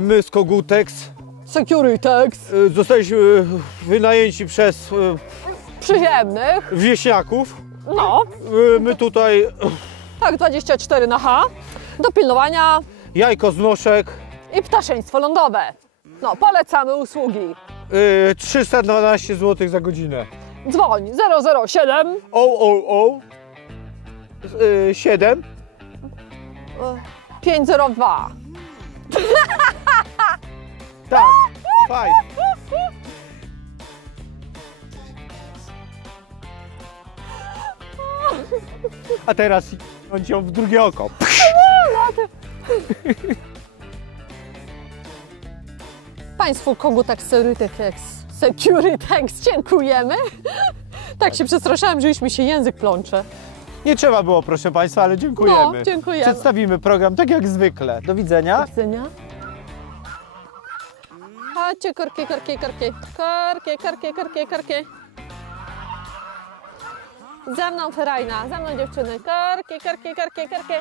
My z Kogutex Securitex. Zostaliśmy wynajęci przez Przyziemnych. wieśniaków. No. My tutaj Tak, 24 na H. Do pilnowania jajko z noszek. i ptaszeństwo lądowe. No, polecamy usługi. 312 zł za godzinę. Dzwoń 007 7 502. Tak, 5. A teraz on cię w drugie oko. Państwu Kogutex Securitex dziękujemy. Tak się przestraszyłam, że już mi się język plącze. Nie trzeba było, proszę Państwa, ale dziękujemy. No, dziękujemy. Przedstawimy program tak jak zwykle. Do widzenia. Do widzenia. Chodźcie, korki, korki, korki. Korki, korki, korki, korki. Za mną ferajna, za mną dziewczyny. Korki, korki, korki, korki.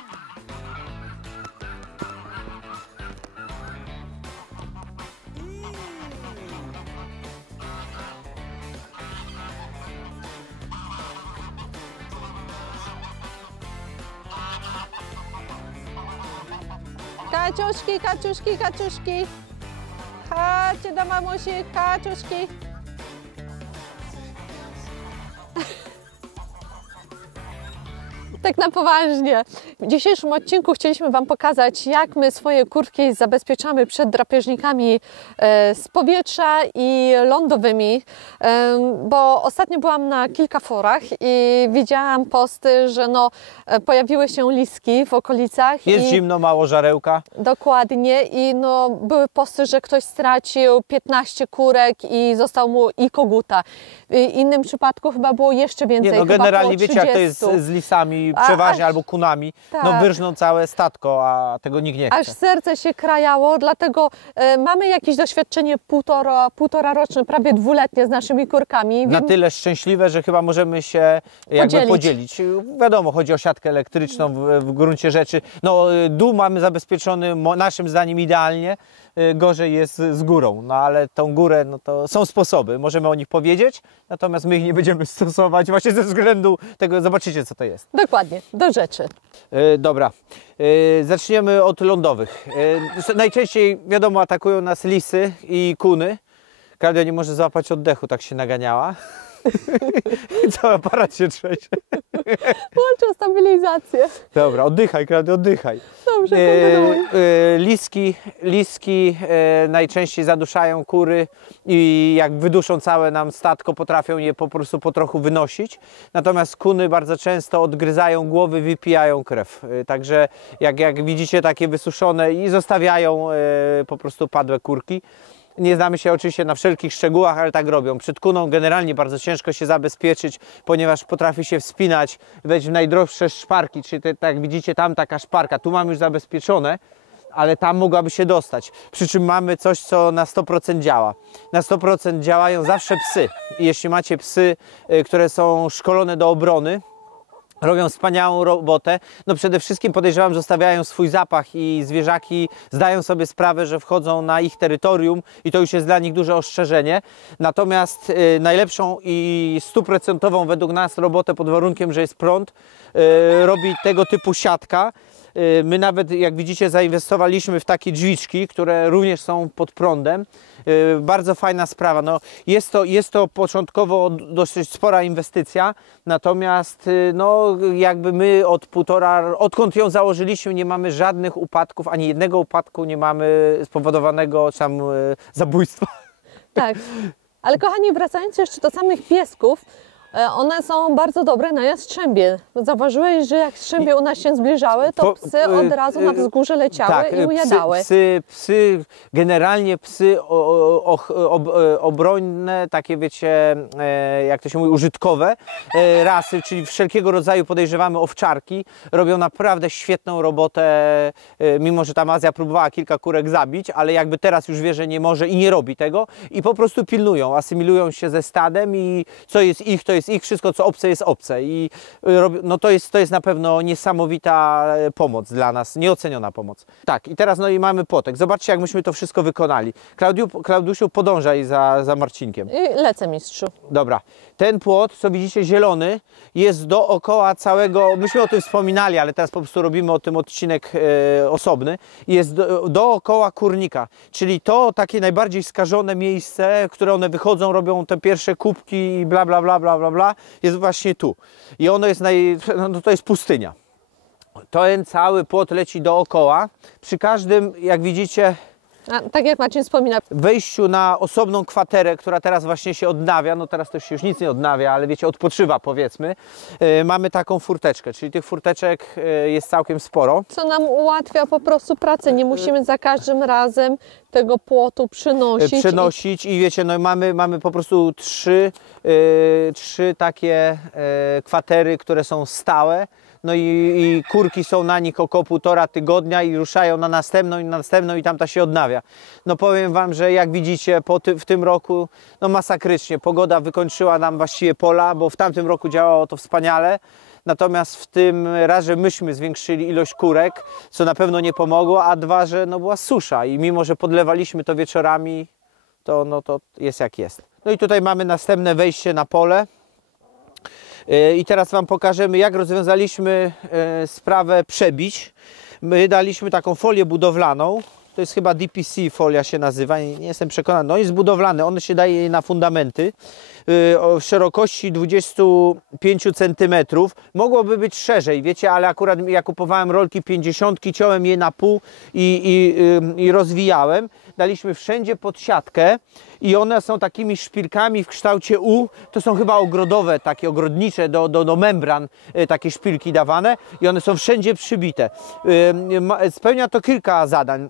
Kaciuszki, kaciuszki, kaciuszki. Chodźcie do mamusi, kaciuszki. Tak na poważnie. W dzisiejszym odcinku chcieliśmy Wam pokazać, jak my swoje kurtki zabezpieczamy przed drapieżnikami z powietrza i lądowymi, bo ostatnio byłam na kilka forach i widziałam posty, że no, pojawiły się liski w okolicach. Jest zimno, mało żarełka. Dokładnie i no, były posty, że ktoś stracił 15 kurek i został mu i koguta. W innym przypadku chyba było jeszcze więcej. Nie, no chyba generalnie wiecie, jak to 30. jest z lisami, przeważnie albo kunami. Tak. No wyrżną całe statko, a tego nikt nie chce. Aż serce się krajało, dlatego mamy jakieś doświadczenie półtora roczne, prawie dwuletnie z naszymi kurkami. Na tyle szczęśliwe, że chyba możemy się jakby podzielić. Wiadomo, chodzi o siatkę elektryczną w gruncie rzeczy. No dół mamy zabezpieczony naszym zdaniem idealnie. Gorzej jest z górą, no ale tą górę, no to są sposoby, możemy o nich powiedzieć, natomiast my ich nie będziemy stosować właśnie ze względu tego, zobaczycie co to jest. Dokładnie, do rzeczy. Dobra, zaczniemy od lądowych. Najczęściej, wiadomo, atakują nas lisy i kuny. Klaudia nie może złapać oddechu, tak się naganiała. Cały aparat się trzęsie. Włączę stabilizację. Dobra, oddychaj, Klaudia, oddychaj. Dobrze, kontynuuj. Liski najczęściej zaduszają kury i jak wyduszą całe nam statko, potrafią je po prostu po trochu wynosić. Natomiast kuny bardzo często odgryzają głowy, wypijają krew. Także jak widzicie, takie wysuszone i zostawiają po prostu padłe kurki. Nie znamy się oczywiście na wszelkich szczegółach, ale tak robią. Przed kuną generalnie bardzo ciężko się zabezpieczyć, ponieważ potrafi się wspinać, wejść w najdroższe szparki, czyli tak jak widzicie, tam taka szparka, tu mamy już zabezpieczone, ale tam mogłaby się dostać. Przy czym mamy coś, co na 100% działa. Na 100% działają zawsze psy. I jeśli macie psy, które są szkolone do obrony, robią wspaniałą robotę. No przede wszystkim podejrzewam, że zostawiają swój zapach i zwierzaki zdają sobie sprawę, że wchodzą na ich terytorium i to już jest dla nich duże ostrzeżenie. Natomiast najlepszą i 100% według nas robotę pod warunkiem, że jest prąd, robi tego typu siatka. My nawet, jak widzicie, zainwestowaliśmy w takie drzwiczki, które również są pod prądem. Bardzo fajna sprawa. No, jest to początkowo dosyć spora inwestycja, natomiast no, jakby my odkąd ją założyliśmy, nie mamy żadnych upadków, ani jednego upadku nie mamy spowodowanego tam zabójstwa. Tak, ale kochani, wracając jeszcze do samych piesków, one są bardzo dobre na jastrzębie. Zauważyłeś, że jak jastrzębie u nas się zbliżały, to psy od razu na wzgórze leciały tak, i ujadały. Generalnie psy obronne, takie wiecie, jak to się mówi, użytkowe rasy, czyli wszelkiego rodzaju podejrzewamy owczarki, robią naprawdę świetną robotę, mimo że tam Azja próbowała kilka kurek zabić, ale jakby teraz już wie, że nie może i nie robi tego i po prostu pilnują, asymilują się ze stadem i co jest ich, to jest jest ich, wszystko co obce jest obce i no to jest na pewno niesamowita pomoc dla nas, nieoceniona pomoc. Tak, i teraz no i mamy płotek. Zobaczcie, jak myśmy to wszystko wykonali. Klaudiusiu, podążaj za Marcinkiem. I lecę, mistrzu. Dobra, ten płot, co widzicie, zielony, jest dookoła całego, myśmy o tym wspominali, ale teraz po prostu robimy o tym odcinek osobny, jest dookoła kurnika, czyli to takie najbardziej skażone miejsce, w które one wychodzą, robią te pierwsze kubki i bla, bla, bla, bla, bla, bla, jest właśnie tu. I ono jest, no to jest pustynia. Ten cały płot leci dookoła, przy każdym, jak widzicie, Tak jak Marcin wspomina. wejściu na osobną kwaterę, która teraz właśnie się odnawia, no teraz to się już nic nie odnawia, ale wiecie, odpoczywa powiedzmy, mamy taką furteczkę, czyli tych furteczek jest całkiem sporo. Co nam ułatwia po prostu pracę. Nie musimy za każdym razem tego płotu przynosić. I wiecie, no mamy po prostu trzy takie kwatery, które są stałe. No i kurki są na nich około 1,5 tygodnia i ruszają na następną i tamta się odnawia. No powiem Wam, że jak widzicie w tym roku no masakrycznie. Pogoda wykończyła nam właściwie pola, bo w tamtym roku działało to wspaniale. Natomiast w tym razie myśmy zwiększyli ilość kurek, co na pewno nie pomogło, a dwa, że no była susza i mimo, że podlewaliśmy to wieczorami, to no to jest jak jest. No i tutaj mamy następne wejście na pole. I teraz Wam pokażemy, jak rozwiązaliśmy sprawę przebić. My daliśmy taką folię budowlaną, to jest chyba DPC folia się nazywa, nie jestem przekonany, no jest budowlane, ono się daje na fundamenty o szerokości 25 cm. Mogłoby być szerzej, wiecie, ale akurat ja kupowałem rolki 50, ciąłem je na pół i rozwijałem. Daliśmy wszędzie pod siatkę i one są takimi szpilkami w kształcie U, to są chyba ogrodowe, takie ogrodnicze do membran, takie szpilki dawane i one są wszędzie przybite. Spełnia to kilka zadań.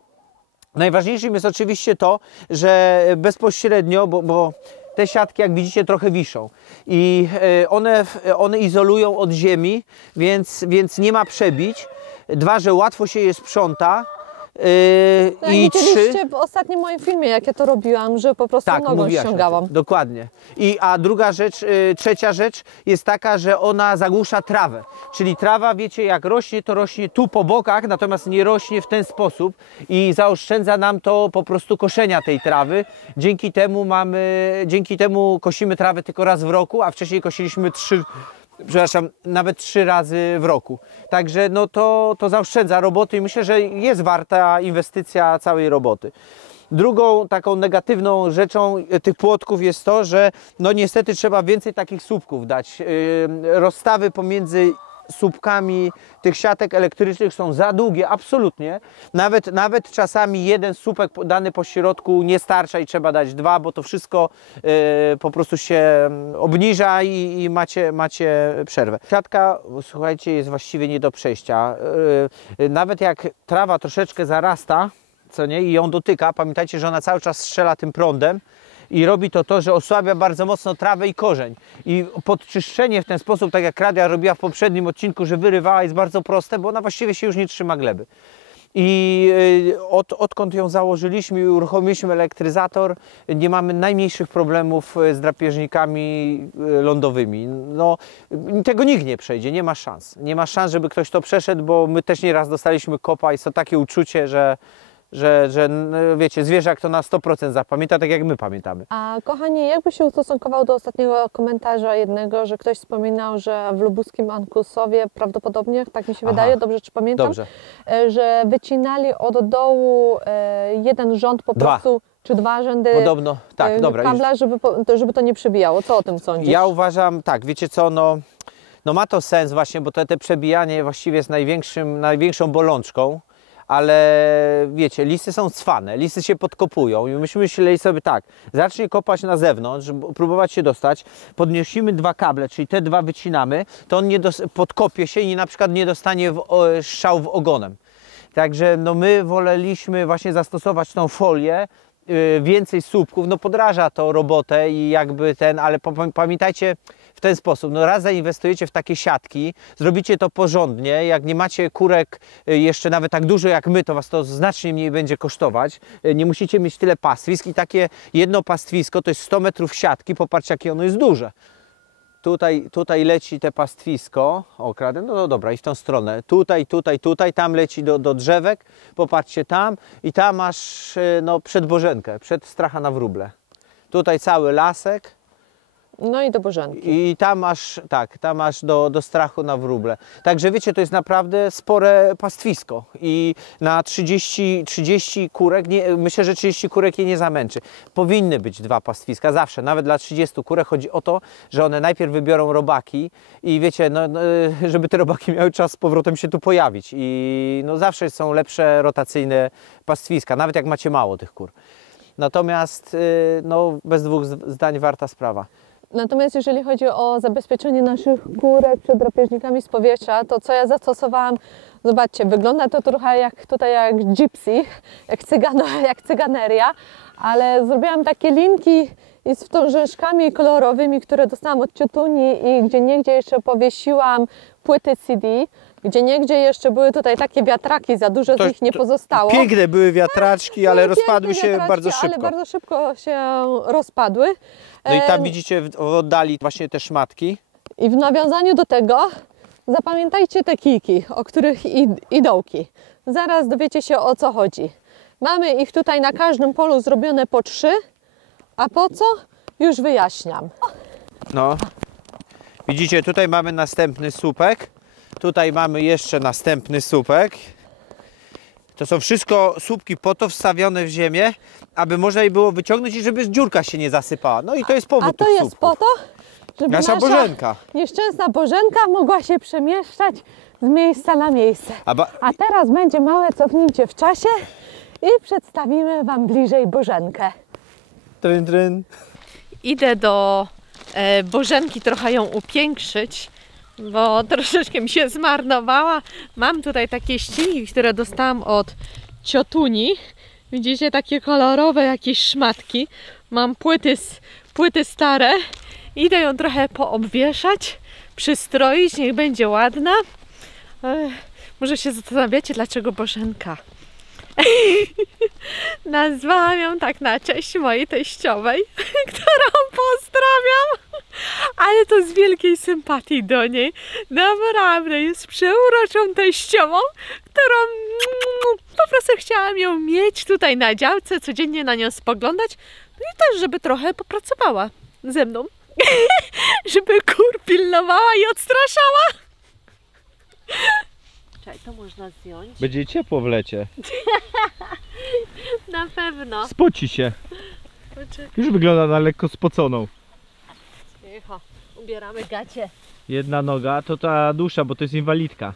Najważniejszym jest oczywiście to, że bezpośrednio, bo te siatki, jak widzicie, trochę wiszą i one izolują od ziemi, więc nie ma przebić. Dwa, że łatwo się je sprząta. I widzieliście w ostatnim moim filmie, jak ja to robiłam, że po prostu nogą ściągałam. Dokładnie. A druga rzecz, trzecia rzecz jest taka, że ona zagłusza trawę. Czyli trawa, wiecie, jak rośnie, to rośnie tu po bokach, natomiast nie rośnie w ten sposób i zaoszczędza nam to po prostu koszenia tej trawy. Dzięki temu kosimy trawę tylko raz w roku, a wcześniej kosiliśmy nawet 3 razy w roku. Także no to zaoszczędza roboty i myślę, że jest warta inwestycja całej roboty. Drugą taką negatywną rzeczą tych płotków jest to, że no niestety trzeba więcej takich słupków dać. Rozstawy pomiędzy słupkami tych siatek elektrycznych są za długie, absolutnie. Nawet czasami jeden słupek dany po środku nie starcza i trzeba dać 2, bo to wszystko po prostu się obniża i macie przerwę. Siatka, słuchajcie, jest właściwie nie do przejścia. Nawet jak trawa troszeczkę zarasta, co nie, i ją dotyka, pamiętajcie, że ona cały czas strzela tym prądem, i robi to, że osłabia bardzo mocno trawę i korzeń. I podczyszczenie w ten sposób, tak jak Klaudia robiła w poprzednim odcinku, że wyrywała, jest bardzo proste, bo ona właściwie się już nie trzyma gleby. I odkąd ją założyliśmy i uruchomiliśmy elektryzator, nie mamy najmniejszych problemów z drapieżnikami lądowymi. No, tego nikt nie przejdzie, nie ma szans. Nie ma szans, żeby ktoś to przeszedł, bo my też nieraz dostaliśmy kopa i jest to takie uczucie, że wiecie, zwierzak to na 100% zapamięta, tak jak my pamiętamy. A kochani, jakby się ustosunkował do ostatniego komentarza jednego, że ktoś wspominał, że w lubuskim Ankusowie prawdopodobnie, tak mi się wydaje, dobrze czy pamiętam, Dobrze. Że wycinali od dołu jeden rząd po prostu, czy 2 rzędy podobno, tak, dobra, kabla, żeby to nie przebijało. Co o tym sądzisz? Ja uważam, tak, wiecie co, no ma to sens właśnie, bo te przebijanie właściwie jest największą bolączką. Ale wiecie, lisy są cwane, lisy się podkopują i myśmy myśleli sobie tak, zacznie kopać na zewnątrz, próbować się dostać, podnosimy 2 kable, czyli te 2 wycinamy, to on nie podkopie się i na przykład nie dostanie strzał w ogonem. Także no my woleliśmy właśnie zastosować tą folię, więcej słupków, no podraża to robotę i jakby ale pamiętajcie w ten sposób, no raz zainwestujecie w takie siatki, zrobicie to porządnie, jak nie macie kurek jeszcze nawet tak dużo jak my, to was to znacznie mniej będzie kosztować, nie musicie mieć tyle pastwisk i takie jedno pastwisko to jest 100 metrów siatki, popatrzcie jakie ono jest duże. tutaj leci te pastwisko, okradę, no dobra, i w tą stronę, tutaj, tam leci do drzewek, popatrzcie tam i tam masz no, przed Bożenkę, przed Stracha na Wróble. Tutaj cały lasek. No i do Bożenki. I tam masz, tak, tam masz do Strachu na Wróble. Także wiecie, to jest naprawdę spore pastwisko i na 30 kurek, myślę, że 30 kurek je nie zamęczy. Powinny być 2 pastwiska, zawsze, nawet dla 30 kurek chodzi o to, że one najpierw wybiorą robaki i wiecie, no, żeby te robaki miały czas z powrotem się tu pojawić i no, zawsze są lepsze rotacyjne pastwiska, nawet jak macie mało tych kur. Natomiast no, bez dwóch zdań warta sprawa. Natomiast jeżeli chodzi o zabezpieczenie naszych kurek przed drapieżnikami z powietrza, to co ja zastosowałam, zobaczcie, wygląda to trochę jak tutaj jak gypsy, jak cyganeria, ale zrobiłam takie linki z wstążeczkami kolorowymi, które dostałam od ciotuni i gdzieniegdzie jeszcze powiesiłam płyty CD, gdzieniegdzie jeszcze były tutaj takie wiatraki, za dużo z nich nie pozostało. Piękne były wiatraczki, ale rozpadły się wiatraczki, bardzo szybko. Ale bardzo szybko się rozpadły. No i tam widzicie w oddali właśnie te szmatki. I w nawiązaniu do tego zapamiętajcie te kijki, o których i dołki. Zaraz dowiecie się, o co chodzi. Mamy ich tutaj na każdym polu zrobione po 3, a po co? Już wyjaśniam. No. Widzicie, tutaj mamy następny słupek. Tutaj mamy jeszcze następny słupek. To są wszystko słupki po to wstawione w ziemię, aby można je było wyciągnąć i żeby dziurka się nie zasypała. No i to jest powód A to tych jest słupków. po to, żeby Nasza Bożenka. nieszczęsna Bożenka mogła się przemieszczać z miejsca na miejsce. A teraz będzie małe cofnięcie w czasie i przedstawimy Wam bliżej Bożenkę. Tryn, tryn. Idę do Bożenki trochę ją upiększyć, bo troszeczkę mi się zmarnowała. Mam tutaj takie ścigi, które dostałam od ciotuni. Widzicie, takie kolorowe jakieś szmatki. Mam płyty stare. Idę ją trochę poobwieszać, przystroić, niech będzie ładna. Może się zastanawiacie, dlaczego Bożenka. Nazwałam ją tak na cześć mojej teściowej, którą pozdrawiam, ale to z wielkiej sympatii do niej. Naprawdę jest przeuroczą teściową, którą po prostu chciałam ją mieć tutaj na działce, codziennie na nią spoglądać, no i też, żeby trochę popracowała ze mną, żeby kur pilnowała i odstraszała. Czekaj, to można zdjąć. Będzie ciepło w lecie. Na pewno. Spoci się. Już wygląda na lekko spoconą. Cicho, ubieramy gacie. Jedna noga to ta dłuższa, bo to jest inwalidka.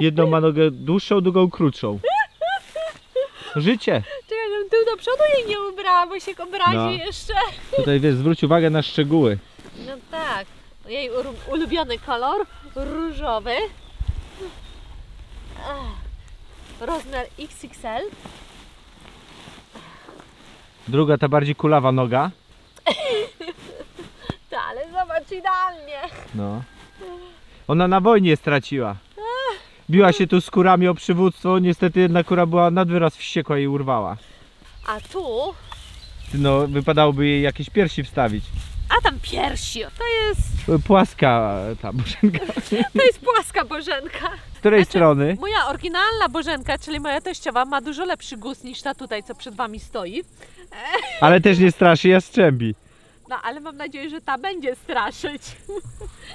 Jedną ma nogę dłuższą, drugą krótszą. Życie. Czekaj, żebym tył do przodu jej nie ubrała, bo się obrazi No. jeszcze. Tutaj wiesz, zwróć uwagę na szczegóły. No tak. Jej ulubiony kolor, różowy. Rozmiar XXL. Druga ta bardziej kulawa noga. Ale zobacz, idealnie. No. Ona na wojnie straciła. Biła się tu z kurami o przywództwo, niestety jedna kura była nad wyraz wściekła i urwała. A tu? No, wypadałoby jej jakieś piersi wstawić. A tam piersi. To jest Płaska ta Bożenka. płaska Bożenka. Z której strony? Moja oryginalna Bożenka, czyli moja teściowa, ma dużo lepszy gust niż ta tutaj, co przed Wami stoi. Ale też nie straszy jastrzębi. No, ale mam nadzieję, że ta będzie straszyć.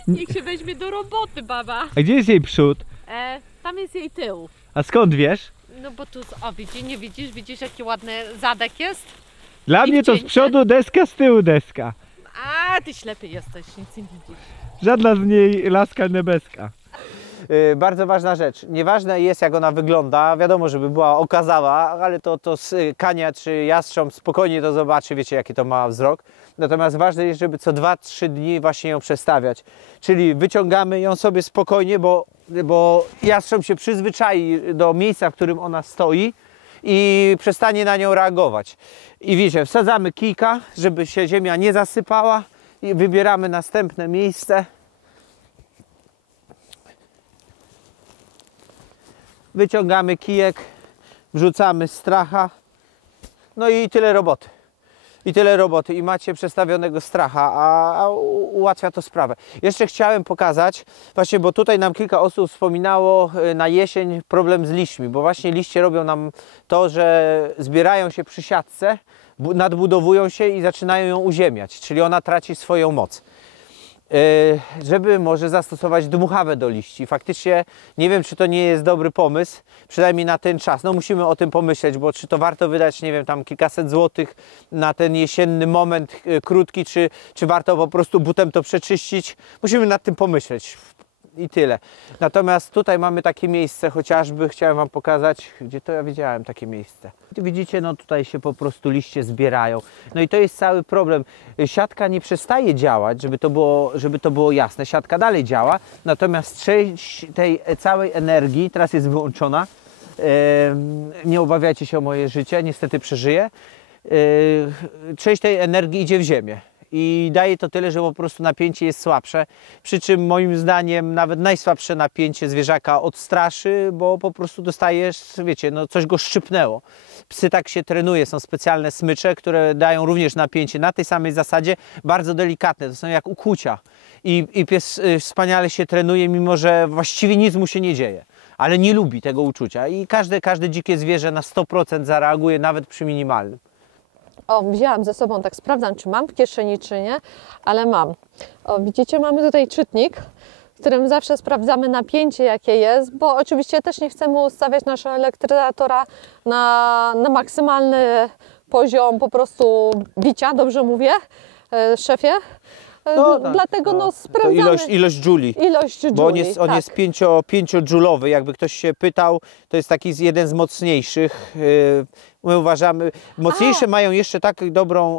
Niech się weźmie do roboty, baba. A gdzie jest jej przód? Tam jest jej tył. A skąd wiesz? No bo tu, nie widzisz? Widzisz, jaki ładny zadek jest? Dla I mnie to z wcięcie? przodu deska, z tyłu deska. A, ty ślepy jesteś, nic nie widzisz. Żadna z niej laska nebeska. Bardzo ważna rzecz. Nieważne jest, jak ona wygląda. Wiadomo, żeby była okazała, ale to kania czy jastrząb spokojnie to zobaczy, wiecie, jaki to ma wzrok. Natomiast ważne jest, żeby co 2-3 dni właśnie ją przestawiać. Czyli wyciągamy ją sobie spokojnie, bo jastrząb się przyzwyczai do miejsca, w którym ona stoi i przestanie na nią reagować. I wiecie, wsadzamy kijka, żeby się ziemia nie zasypała i wybieramy następne miejsce. Wyciągamy kijek, wrzucamy stracha, no i tyle roboty. I tyle roboty i macie przestawionego stracha, a ułatwia to sprawę. Jeszcze chciałem pokazać, właśnie, bo tutaj nam kilka osób wspominało na jesień problem z liśćmi, bo właśnie liście robią nam to, że zbierają się przy siatce, nadbudowują się i zaczynają ją uziemiać, czyli ona traci swoją moc. Żeby może zastosować dmuchawę do liści. Faktycznie nie wiem, czy to nie jest dobry pomysł, przynajmniej na ten czas. No musimy o tym pomyśleć, bo czy to warto wydać, nie wiem, tam kilkaset złotych na ten jesienny moment krótki, czy warto po prostu butem to przeczyścić. Musimy nad tym pomyśleć. I tyle. Natomiast tutaj mamy takie miejsce, chociażby chciałem Wam pokazać, gdzie to ja widziałem takie miejsce. Widzicie, no tutaj się po prostu liście zbierają. No i to jest cały problem. Siatka nie przestaje działać, żeby to było jasne. Siatka dalej działa, natomiast część tej całej energii, teraz jest wyłączona, nie obawiajcie się o moje życie, niestety przeżyję. Część tej energii idzie w ziemię. I daje to tyle, że po prostu napięcie jest słabsze, przy czym moim zdaniem nawet najsłabsze napięcie zwierzaka odstraszy, bo po prostu dostajesz, wiecie, no coś go szczypnęło. Psy tak się trenuje, są specjalne smycze, które dają również napięcie na tej samej zasadzie, bardzo delikatne, to są jak ukłucia. I pies wspaniale się trenuje, mimo że właściwie nic mu się nie dzieje, ale nie lubi tego uczucia i każde dzikie zwierzę na 100% zareaguje nawet przy minimalnym. O, wzięłam ze sobą, tak sprawdzam, czy mam w kieszeni, czy nie, ale mam. O, widzicie, mamy tutaj czytnik, w którym zawsze sprawdzamy napięcie, jakie jest, bo oczywiście też nie chcemy ustawiać naszego elektryzatora na maksymalny poziom po prostu bicia, dobrze mówię, szefie? No, tak, Dlatego no, no, sprawdzamy ilość dżuli. Bo on jest tak. 5-dżulowy, jakby ktoś się pytał, to jest taki jeden z mocniejszych. My uważamy, mocniejsze mają jeszcze taką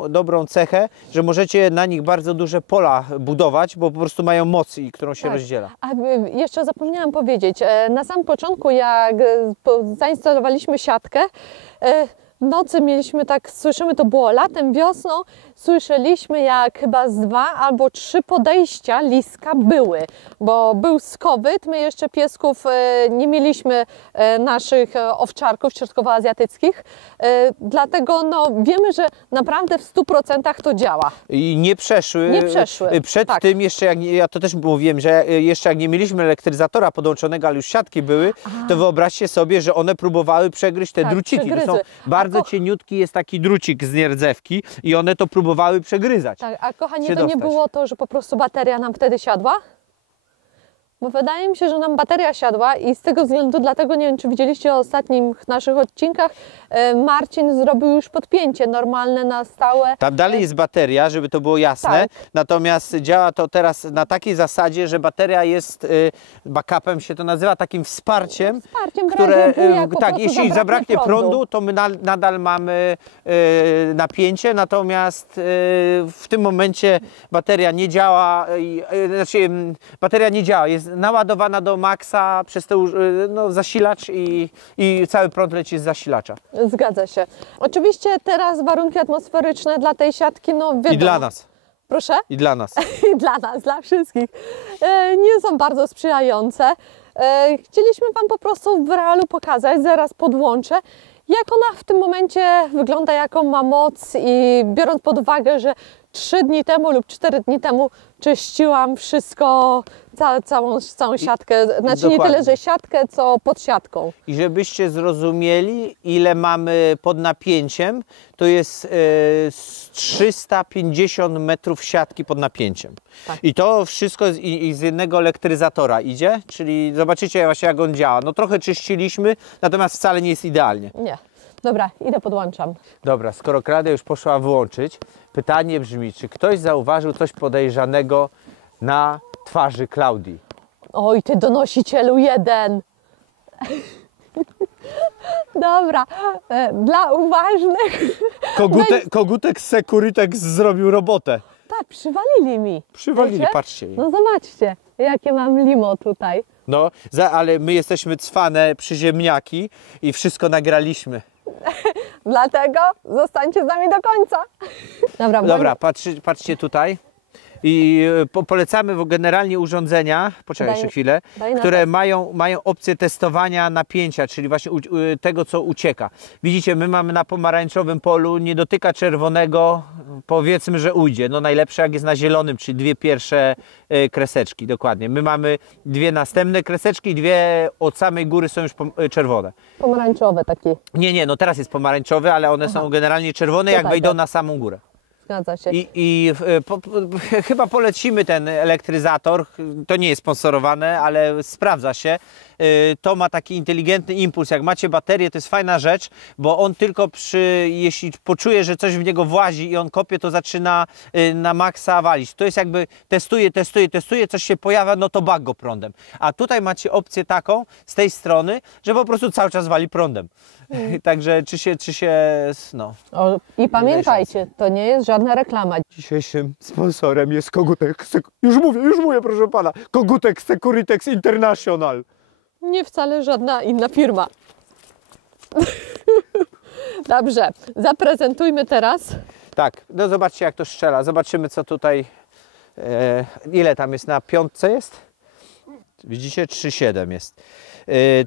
dobrą cechę, że możecie na nich bardzo duże pola budować, bo po prostu mają moc, którą się rozdziela. A jeszcze zapomniałam powiedzieć, na samym początku, jak zainstalowaliśmy siatkę, w nocy mieliśmy tak, słyszymy, to było latem, wiosną, słyszeliśmy jak chyba z 2 albo 3 podejścia liska były, bo był skowyt, my jeszcze piesków nie mieliśmy, naszych owczarków środkowoazjatyckich, dlatego no, wiemy, że naprawdę w 100% to działa. I nie przeszły. Przed tak. tym jeszcze, ja to też mówiłem, że jeszcze jak nie mieliśmy elektryzatora podłączonego, ale już siatki były, to wyobraźcie sobie, że one próbowały przegryźć te druciki. To są bardzo cieniutki jest taki drucik z nierdzewki i one to próbowały przegryzać. Tak, a kochanie, to nie było to, że po prostu bateria nam wtedy siadła? Bo wydaje mi się, że nam bateria siadła i z tego względu, dlatego nie wiem, czy widzieliście w ostatnich naszych odcinkach, Marcin zrobił już podpięcie normalne na stałe. Tam dalej jest bateria, żeby to było jasne, tak. Natomiast działa to teraz na takiej zasadzie, że bateria jest backupem, się to nazywa, takim wsparciem, które, tak, jeśli zabraknie prądu, to my nadal mamy napięcie, napięcie, w tym momencie bateria nie działa, bateria nie działa, jest naładowana do maksa przez ten zasilacz i cały prąd leci z zasilacza. Zgadza się. Oczywiście teraz warunki atmosferyczne dla tej siatki, no wiadomo. I dla nas. Proszę? I dla nas. I dla nas, dla wszystkich. Nie są bardzo sprzyjające. Chcieliśmy Wam po prostu w realu pokazać, zaraz podłączę, jak ona w tym momencie wygląda, jaką ma moc i biorąc pod uwagę, że 3 dni temu lub 4 dni temu czyściłam wszystko, całą siatkę, znaczy nie tyle, że siatkę, co pod siatką. I żebyście zrozumieli, ile mamy pod napięciem, to jest 350 metrów siatki pod napięciem. Tak. I to wszystko z jednego elektryzatora idzie, czyli zobaczycie właśnie, jak on działa. No trochę czyściliśmy, natomiast wcale nie jest idealnie. Nie. Dobra, idę podłączam. Dobra, skoro Klaudia już poszła wyłączyć, pytanie brzmi, czy ktoś zauważył coś podejrzanego na twarzy Klaudii? Oj, ty donosicielu jeden! Dobra, dla uważnych... Kogutek z Securitex zrobił robotę. Tak, przywalili mi. Przywalili, wiecie? patrzcie. No zobaczcie, jakie mam limo tutaj. No, ale my jesteśmy cwane przyziemniaki i wszystko nagraliśmy. Dlatego zostańcie z nami do końca. Dobra, patrzcie tutaj. I polecamy generalnie urządzenia, poczekaj jeszcze chwilę, które mają opcję testowania napięcia, czyli właśnie tego, co ucieka. Widzicie, my mamy na pomarańczowym polu, nie dotyka czerwonego, powiedzmy, że ujdzie. No najlepsze jak jest na zielonym, czyli dwie pierwsze kreseczki, dokładnie. My mamy dwie następne kreseczki i dwie od samej góry są już czerwone. Pomarańczowe takie. Nie, no teraz jest pomarańczowy, ale one są generalnie czerwone, jak wejdą na samą górę. Zgadza się. Chyba polecimy ten elektryzator, to nie jest sponsorowane, ale sprawdza się. To ma taki inteligentny impuls. Jak macie baterię, to jest fajna rzecz, bo on tylko jeśli poczuje, że coś w niego włazi i on kopie, to zaczyna na maksa walić. To jest jakby testuje, coś się pojawia, no to bag go prądem. A tutaj macie opcję taką z tej strony, że po prostu cały czas wali prądem. Także czy się no. I pamiętajcie, to nie jest żadna reklama. Dzisiejszym sponsorem jest Kogutek, już mówię proszę pana, Kogutek Securitex International. Nie wcale żadna inna firma. Dobrze, zaprezentujmy teraz. Tak, no zobaczcie jak to strzela, zobaczymy co tutaj, ile tam jest na piątce jest? Widzicie, 3,7 jest.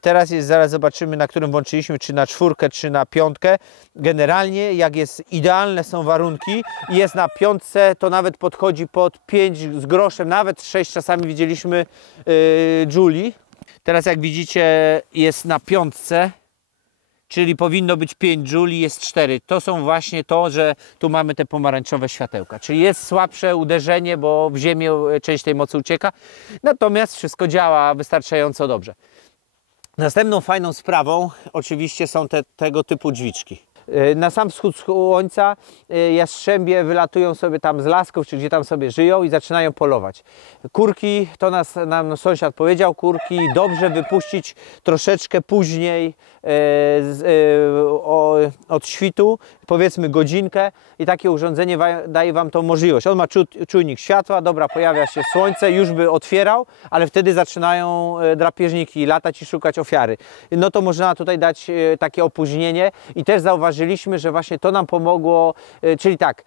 Teraz zaraz zobaczymy, na którym włączyliśmy, czy na czwórkę, czy na piątkę. Generalnie, jak jest idealne są warunki i jest na piątce, to nawet podchodzi pod 5 z groszem, nawet 6 czasami widzieliśmy Julii. Teraz jak widzicie, jest na piątce, czyli powinno być 5 Julii, jest 4. To są właśnie to, że tu mamy te pomarańczowe światełka. Czyli jest słabsze uderzenie, bo w ziemię część tej mocy ucieka. Natomiast wszystko działa wystarczająco dobrze. Następną fajną sprawą oczywiście są tego typu drzwiczki. Na sam wschód słońca jastrzębie wylatują sobie tam z lasków, czy gdzie tam sobie żyją i zaczynają polować. Kurki, to nam sąsiad powiedział, kurki dobrze wypuścić troszeczkę później od świtu, powiedzmy godzinkę i takie urządzenie daje Wam tą możliwość. On ma czujnik światła, dobra, pojawia się słońce, już by otwierał, ale wtedy zaczynają drapieżniki latać i szukać ofiary. No to można tutaj dać takie opóźnienie i też zauważyliśmy, że właśnie to nam pomogło, czyli tak,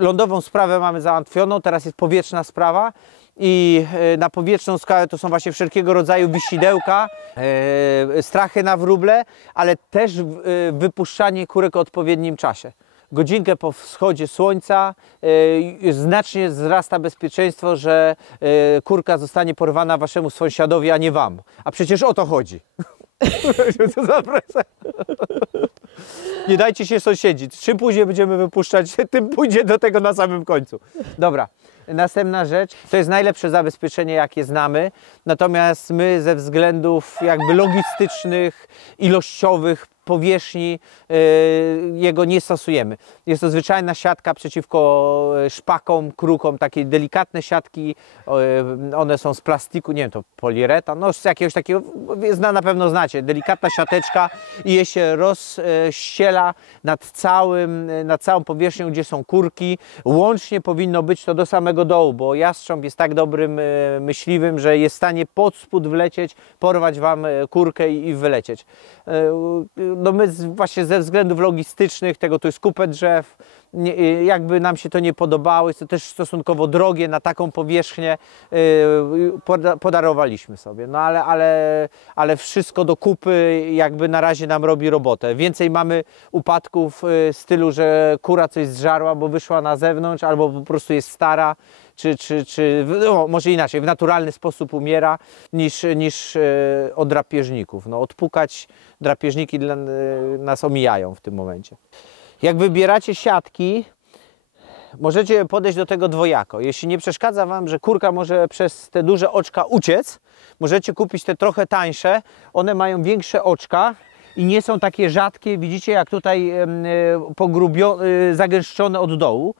lądową sprawę mamy załatwioną, teraz jest powietrzna sprawa. I na powietrzną skałę to są właśnie wszelkiego rodzaju wisidełka, strachy na wróble, ale też wypuszczanie kurek o odpowiednim czasie. Godzinkę po wschodzie słońca znacznie wzrasta bezpieczeństwo, że kurka zostanie porwana waszemu sąsiadowi, a nie wam. A przecież o to chodzi. Co za prezent. Nie dajcie się sąsiedzić. Czym później będziemy wypuszczać, tym pójdzie do tego na samym końcu. Dobra. Następna rzecz, to jest najlepsze zabezpieczenie, jakie znamy, natomiast my ze względów jakby logistycznych, ilościowych, powierzchni jego nie stosujemy. Jest to zwyczajna siatka przeciwko szpakom, krukom, takie delikatne siatki, one są z plastiku, nie wiem, to poliuretan, no z jakiegoś takiego, na pewno znacie, delikatna siateczka i je się rozściela nad całą powierzchnią, gdzie są kurki. Łącznie powinno być to do samego dołu, bo jastrząb jest tak dobrym myśliwym, że jest w stanie pod spód wlecieć, porwać Wam kurkę i wylecieć. No my właśnie ze względów logistycznych, tego tu jest kupę drzew, jakby nam się to nie podobało, jest to też stosunkowo drogie na taką powierzchnię, podarowaliśmy sobie. No ale wszystko do kupy jakby na razie nam robi robotę. Więcej mamy upadków w stylu, że kura coś zżarła, bo wyszła na zewnątrz, albo po prostu jest stara, czy no, może inaczej, w naturalny sposób umiera niż od drapieżników. No, odpukać drapieżniki nas omijają w tym momencie. Jak wybieracie siatki, możecie podejść do tego dwojako. Jeśli nie przeszkadza Wam, że kurka może przez te duże oczka uciec, możecie kupić te trochę tańsze. One mają większe oczka i nie są takie rzadkie, widzicie, jak tutaj zagęszczone od dołu.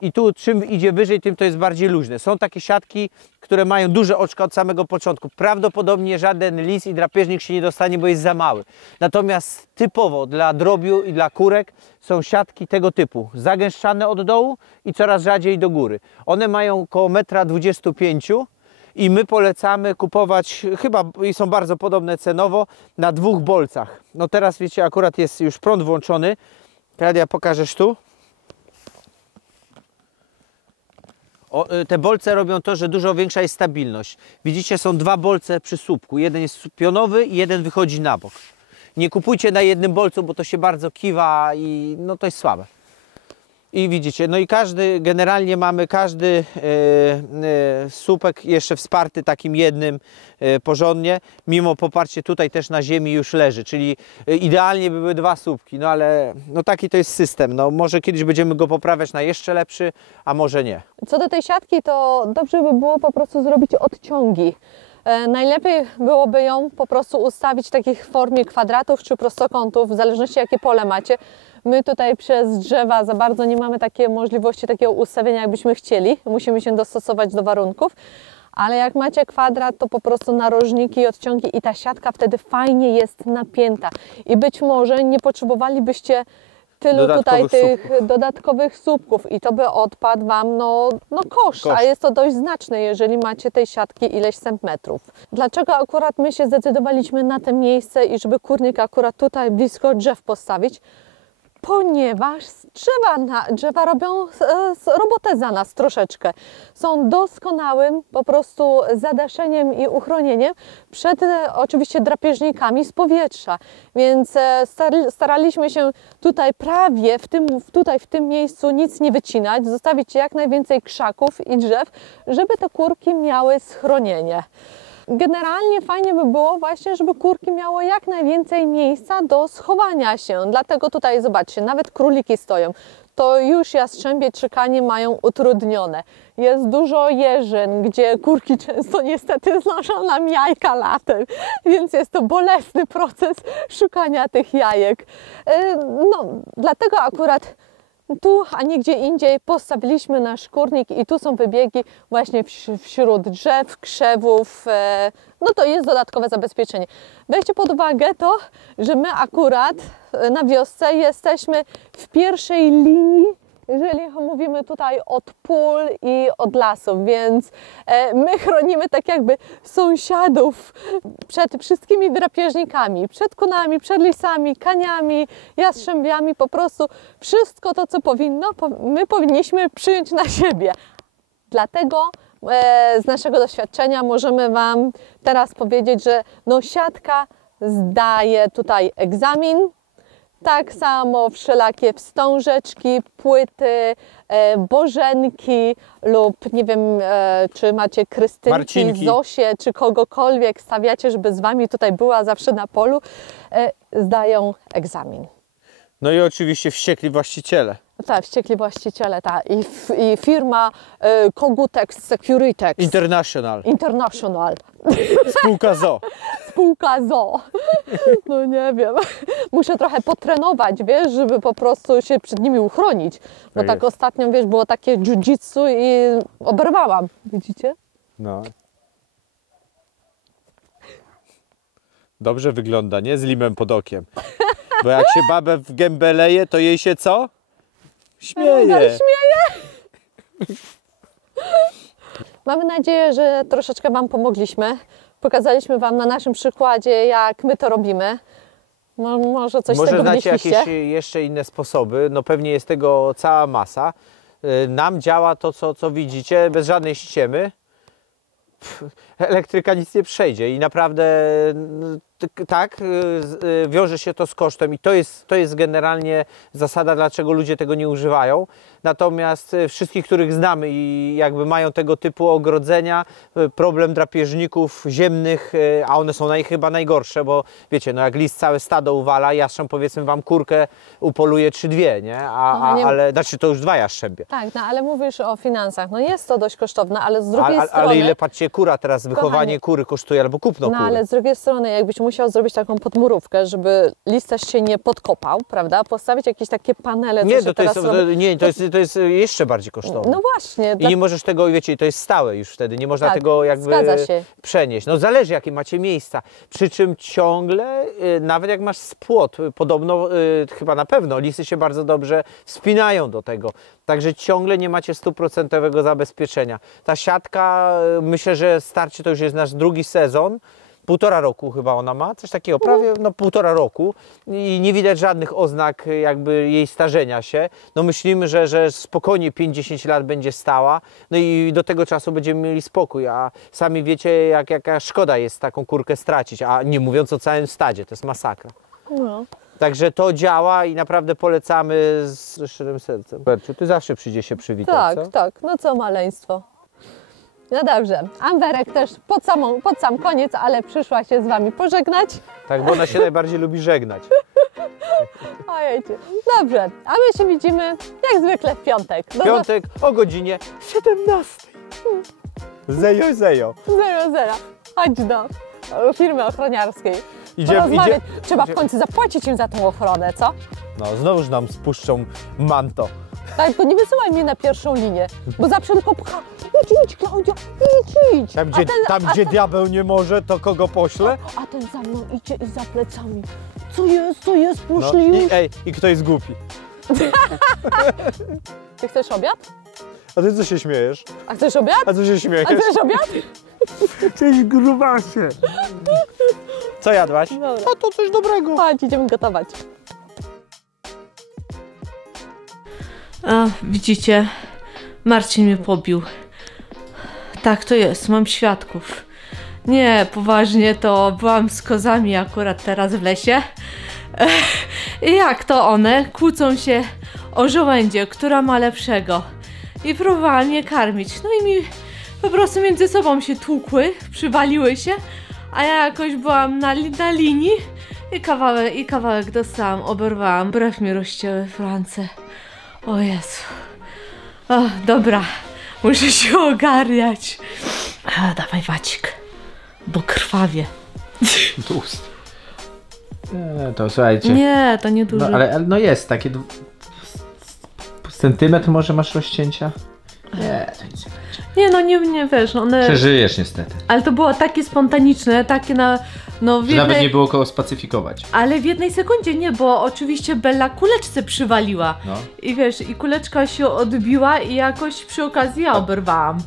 I tu czym idzie wyżej, tym to jest bardziej luźne. Są takie siatki, które mają duże oczka od samego początku. Prawdopodobnie żaden lis i drapieżnik się nie dostanie, bo jest za mały. Natomiast typowo dla drobiu i dla kurek są siatki tego typu. Zagęszczane od dołu i coraz rzadziej do góry. One mają około 1,25 m i my polecamy kupować, chyba i są bardzo podobne cenowo, na 2 bolcach. No teraz wiecie, akurat jest już prąd włączony. Klaudia, pokażesz tu? te bolce robią to, że dużo większa jest stabilność. Widzicie, są dwa bolce przy słupku. Jeden jest pionowy i jeden wychodzi na bok. Nie kupujcie na jednym bolcu, bo to się bardzo kiwa i no to jest słabe. I widzicie, no i generalnie mamy każdy słupek jeszcze wsparty takim jednym porządnie, mimo poparcie tutaj też na ziemi już leży, czyli idealnie by były dwa słupki, no ale no taki to jest system, no może kiedyś będziemy go poprawiać na jeszcze lepszy, a może nie. Co do tej siatki, to dobrze by było po prostu zrobić odciągi. Najlepiej byłoby ją po prostu ustawić w takich formie kwadratów czy prostokątów, w zależności jakie pole macie. My tutaj przez drzewa za bardzo nie mamy takiej możliwości takiego ustawienia, jakbyśmy chcieli. Musimy się dostosować do warunków. Ale jak macie kwadrat, to po prostu narożniki i odciągi i ta siatka wtedy fajnie jest napięta. I być może nie potrzebowalibyście tylu tutaj tych dodatkowych słupków i to by odpadł Wam no koszt, a jest to dość znaczne, jeżeli macie tej siatki ileś centymetrów. Dlaczego akurat my się zdecydowaliśmy na to miejsce i żeby kurnik akurat tutaj blisko drzew postawić? Ponieważ drzewa robią robotę za nas troszeczkę. Są doskonałym po prostu zadaszeniem i uchronieniem przed oczywiście drapieżnikami z powietrza. Więc staraliśmy się tutaj prawie w tym miejscu nic nie wycinać, zostawić jak najwięcej krzaków i drzew, żeby te kurki miały schronienie. Generalnie fajnie by było właśnie, żeby kurki miały jak najwięcej miejsca do schowania się. Dlatego tutaj zobaczcie, nawet króliki stoją. To już jastrzębie czekanie mają utrudnione. Jest dużo jeżyn, gdzie kurki często niestety znoszą nam jajka latem, więc jest to bolesny proces szukania tych jajek. No, dlatego akurat tu, a nie gdzie indziej postawiliśmy nasz kurnik i tu są wybiegi właśnie wśród drzew, krzewów. No to jest dodatkowe zabezpieczenie. Weźcie pod uwagę to, że my akurat na wiosce jesteśmy w pierwszej linii, jeżeli mówimy tutaj od pól i od lasów, więc my chronimy tak jakby sąsiadów przed wszystkimi drapieżnikami, przed kunami, przed lisami, kaniami, jastrzębiami, po prostu wszystko to, co powinno, my powinniśmy przyjąć na siebie. Dlatego z naszego doświadczenia możemy Wam teraz powiedzieć, że no siatka zdaje tutaj egzamin. Tak samo wszelakie wstążeczki, płyty, bożenki lub nie wiem, czy macie Krystynki, Marcinki, Zosię, czy kogokolwiek stawiacie, żeby z Wami tutaj była zawsze na polu, zdają egzamin. No i oczywiście wściekli właściciele. Tak, wściekli właściciele, tak. I firma Kogutex Securitex International. Spółka ZOO. Spółka ZOO. No nie wiem. Muszę trochę potrenować, wiesz, żeby po prostu się przed nimi uchronić. Bo tak ostatnio, wiesz, było takie jiu-jitsu i oberwałam. Widzicie? No. Dobrze wygląda, nie? Z limem pod okiem. Bo jak się babę w gębę leje, to jej się co? Śmieje. Mamy nadzieję, że troszeczkę Wam pomogliśmy. Pokazaliśmy Wam na naszym przykładzie, jak my to robimy. Może coś z tego znacie wnieśliście? jakieś jeszcze inne sposoby. No pewnie jest tego cała masa. Nam działa to, co widzicie, bez żadnej ściemy. Elektryka nic nie przejdzie i naprawdę tak, wiąże się to z kosztem i to jest generalnie zasada, dlaczego ludzie tego nie używają. Natomiast wszystkich, których znamy i jakby mają tego typu ogrodzenia, problem drapieżników ziemnych, a one są chyba najgorsze, bo wiecie, no jak lis całe stado uwala, jastrząb powiedzmy Wam kurkę upoluje czy dwie, nie? Ale znaczy to już dwa jastrzębie. Tak, no ale mówisz o finansach, no jest to dość kosztowne, ale z drugiej strony... Ale ile, patrzcie, kura teraz, wychowanie kury kosztuje albo kupno kury. No ale z drugiej strony, jakbyś musiał zrobić taką podmurówkę, żeby lis też się nie podkopał, prawda? Postawić jakieś takie panele, Nie, to jest jeszcze bardziej kosztowne. No właśnie. I nie możesz tego, wiecie, to jest stałe już wtedy, nie można tego jakby przenieść. No zależy, jakie macie miejsca. Przy czym ciągle, nawet jak masz spłot, podobno, chyba na pewno, lisy się bardzo dobrze wspinają do tego. Także ciągle nie macie 100% zabezpieczenia. Ta siatka, myślę, że starczy, to już jest nasz drugi sezon. 1,5 roku chyba ona ma, coś takiego, prawie no 1,5 roku i nie widać żadnych oznak jakby jej starzenia się. No myślimy, że spokojnie 5-10 lat będzie stała, no i do tego czasu będziemy mieli spokój, a sami wiecie jaka szkoda jest taką kurkę stracić, a nie mówiąc o całym stadzie, to jest masakra. No. Także to działa i naprawdę polecamy z szczerym sercem. Berciu, ty zawsze przyjdzie się przywitać, Tak, co? tak, no co maleństwo. No dobrze, Amberek też pod sam koniec, ale przyszła się z Wami pożegnać. Tak, bo ona się najbardziej lubi żegnać. Ojejcie. Dobrze, a my się widzimy jak zwykle w piątek. W piątek o godzinie 17. Zejo, zejo. 00. Chodź do firmy ochroniarskiej. Porozmawiać. Trzeba w końcu zapłacić im za tą ochronę, co? No, znowuż nam spuszczą manto. Tak, tylko nie wysyłaj mnie na pierwszą linię, bo zawsze tylko pcha. Idź, Klaudia, idź. Tam, gdzie diabeł nie może, to kogo pośle? A ten za mną idzie i za plecami. Co jest, No, poszli już. i kto jest głupi? Ty chcesz obiad? A ty co się śmiejesz? A chcesz obiad? A co się śmiejesz? A chcesz obiad? Cześć, grubasie. Co jadłaś? Dobra. A to coś dobrego. Chodź, idziemy gotować. A, widzicie, Marcin mnie pobił. Tak to jest, mam świadków. Nie, poważnie, to byłam z kozami akurat teraz w lesie. I jak to one kłócą się o żołędzie, która ma lepszego. I próbowałam je karmić. No i mi po prostu między sobą się tłukły, przywaliły się, a ja jakoś byłam na linii i kawałek dostałam, oberwałam. Brew mi rozcięły w ręce. O Jezu. O, dobra, muszę się ogarniać. A, dawaj wacik, bo krwawie. Tłusty. Nie, to słuchajcie. Nie, to nie dużo. No, ale no jest takie. Centymetr może masz rozcięcia? Nie, to nic nie będzie. Nie, no nie wiesz, one... Przeżyjesz niestety. Ale to było takie spontaniczne, takie no w Że nawet nie jednej... było kogo spacyfikować. Ale w jednej sekundzie nie, bo oczywiście Bella kuleczce przywaliła. No. I wiesz, i kuleczka się odbiła i jakoś przy okazji ja oberwałam.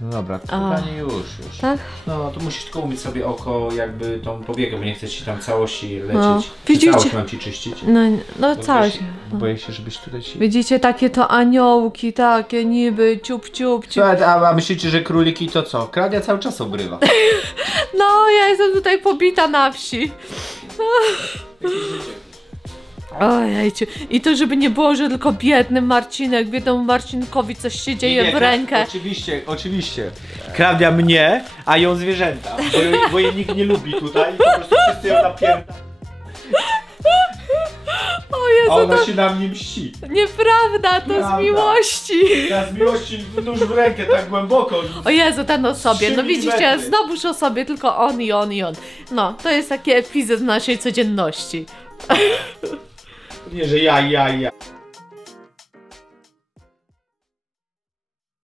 No dobra, to A. pani już. Tak? No to musisz tylko umyć sobie oko, jakby tą powiegę, bo nie chcę ci tam całości lecieć. No. Czy Widzicie? całość mam ci czyścić? No Bo całość. boję się- Boję się, żebyś tutaj ci... Widzicie, takie to aniołki, takie niby, ciup, ciup, ciup. Słuchaj, a myślicie, że króliki to co? Kradia cały czas obrywa. No, ja jestem tutaj pobita na wsi. Ojejcie. I to, żeby nie było, że tylko biednemu Marcinkowi coś się dzieje w rękę. Oczywiście. Krawia mnie, a ją zwierzęta. Bo jej nikt nie lubi tutaj i po prostu wszyscy ją napierda. O Jezu, A ona to się na mnie mści. nieprawda, to Prawda. z miłości. Ja z miłości nóż w rękę tak głęboko. O Jezu, ten o sobie. No 3 widzicie, milimetry. znowuż o sobie, tylko on i on i on. No, to jest taki epizod naszej codzienności. Nie, że ja.